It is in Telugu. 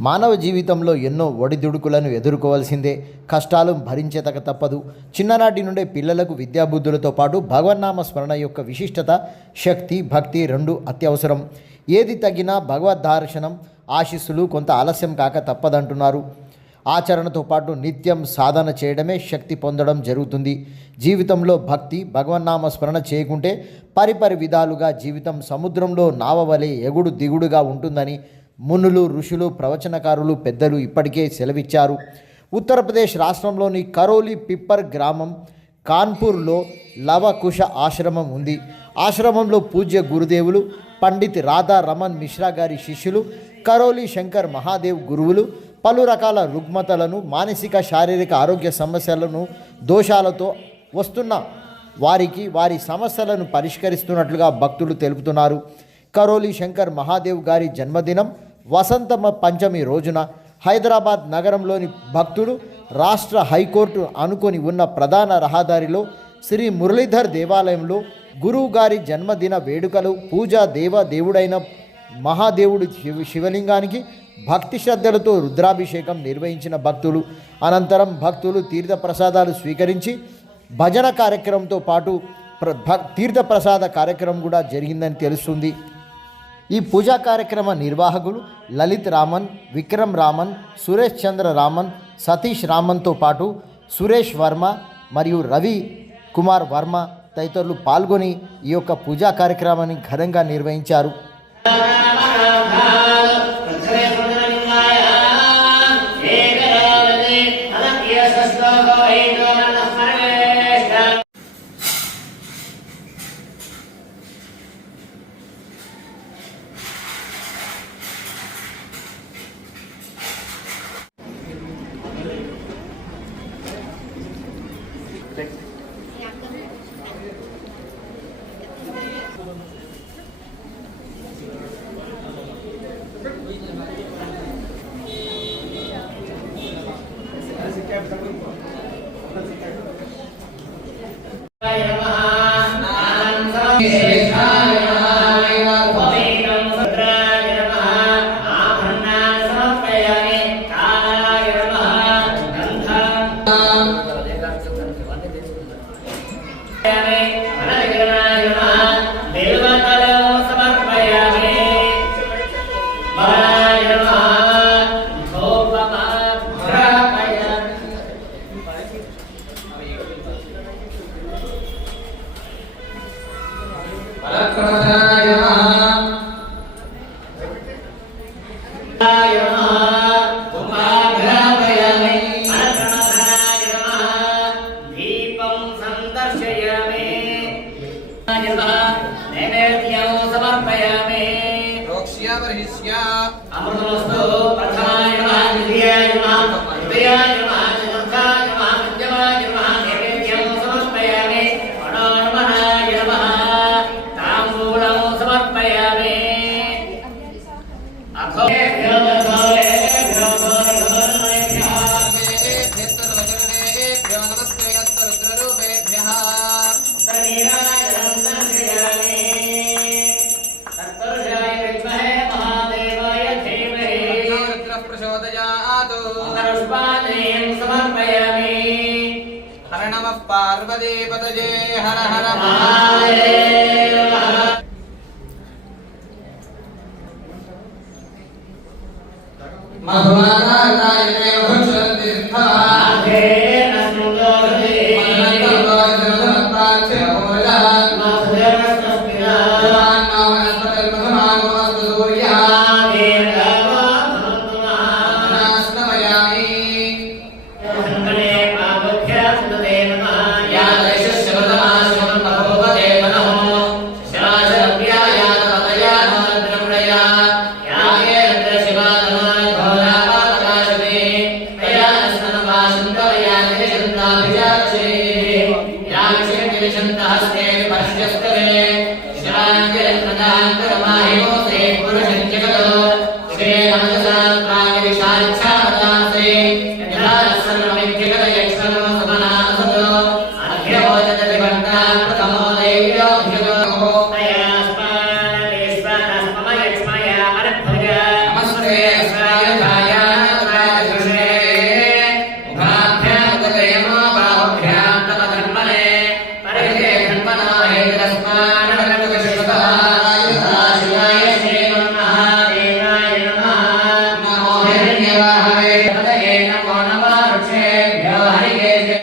మానవ జీవితంలో ఎన్నో ఒడిదుడుకులను ఎదుర్కోవాల్సిందే. కష్టాలు భరించేతక తప్పదు. చిన్ననాటి నుండే పిల్లలకు విద్యాబుద్ధులతో పాటు భగవన్నామ స్మరణ యొక్క విశిష్టత, శక్తి, భక్తి రెండు అత్యవసరం. ఏది తగ్గినా భగవద్దర్శనం ఆశీస్సులు కొంత ఆలస్యం కాక తప్పదంటున్నారు. ఆచరణతో పాటు నిత్యం సాధన చేయడమే శక్తి పొందడం జరుగుతుంది. జీవితంలో భక్తి, భగవన్నామ స్మరణ చేయకుంటే పరిపరి విధాలుగా జీవితం సముద్రంలో నావ వలె ఎగుడు దిగుడుగా ఉంటుందని మునులు, ఋషులు, ప్రవచనకారులు, పెద్దలు ఇప్పటికే సెలవిచ్చారు. ఉత్తరప్రదేశ్ రాష్ట్రంలోని కరోలి పిప్పర్ గ్రామం కాన్పూర్లో లవకుశ ఆశ్రమం ఉంది. ఆశ్రమంలో పూజ్య గురుదేవులు పండిత్ రాధా రమన్ మిశ్రా గారి శిష్యులు కరోలి శంకర్ మహాదేవ్ గురువులు పలు రకాల రుగ్మతలను, మానసిక శారీరక ఆరోగ్య సమస్యలను, దోషాలతో వస్తున్న వారికి వారి సమస్యలను పరిష్కరిస్తున్నట్లుగా భక్తులు తెలుపుతున్నారు. కరోలి శంకర్ మహాదేవ్ గారి జన్మదినం వసంత పంచమి రోజున హైదరాబాద్ నగరంలోని భక్తులు రాష్ట్ర హైకోర్టు అనుకొని ఉన్న ప్రధాన రహదారిలో శ్రీ మురళీధర్ దేవాలయంలో గురువు గారి జన్మదిన వేడుకలు, పూజా దేవుడైన మహాదేవుడు శివలింగానికి భక్తి శ్రద్ధలతో రుద్రాభిషేకం నిర్వహించిన భక్తులు. అనంతరం భక్తులు తీర్థప్రసాదాలు స్వీకరించి భజన కార్యక్రమంతో పాటు తీర్థప్రసాద కార్యక్రమం కూడా జరిగిందని తెలుస్తుంది. ఈ పూజా కార్యక్రమ నిర్వాహకులు లలిత్ రామన్, విక్రమ్ రామన్, సురేష్ చంద్ర రామన్, సతీష్ రామన్తో పాటు సురేష్ వర్మ మరియు రవి కుమార్ వర్మ తదితరులు పాల్గొని ఈ యొక్క పూజా కార్యక్రమాన్ని ఘనంగా నిర్వహించారు. हर नमः पार्वती पतये हर हर महादेव। शिवांजलिर्मदान्तरमाहिमो ते पुरुषं जगतो श्रेयं सात्वानि विशाच्छा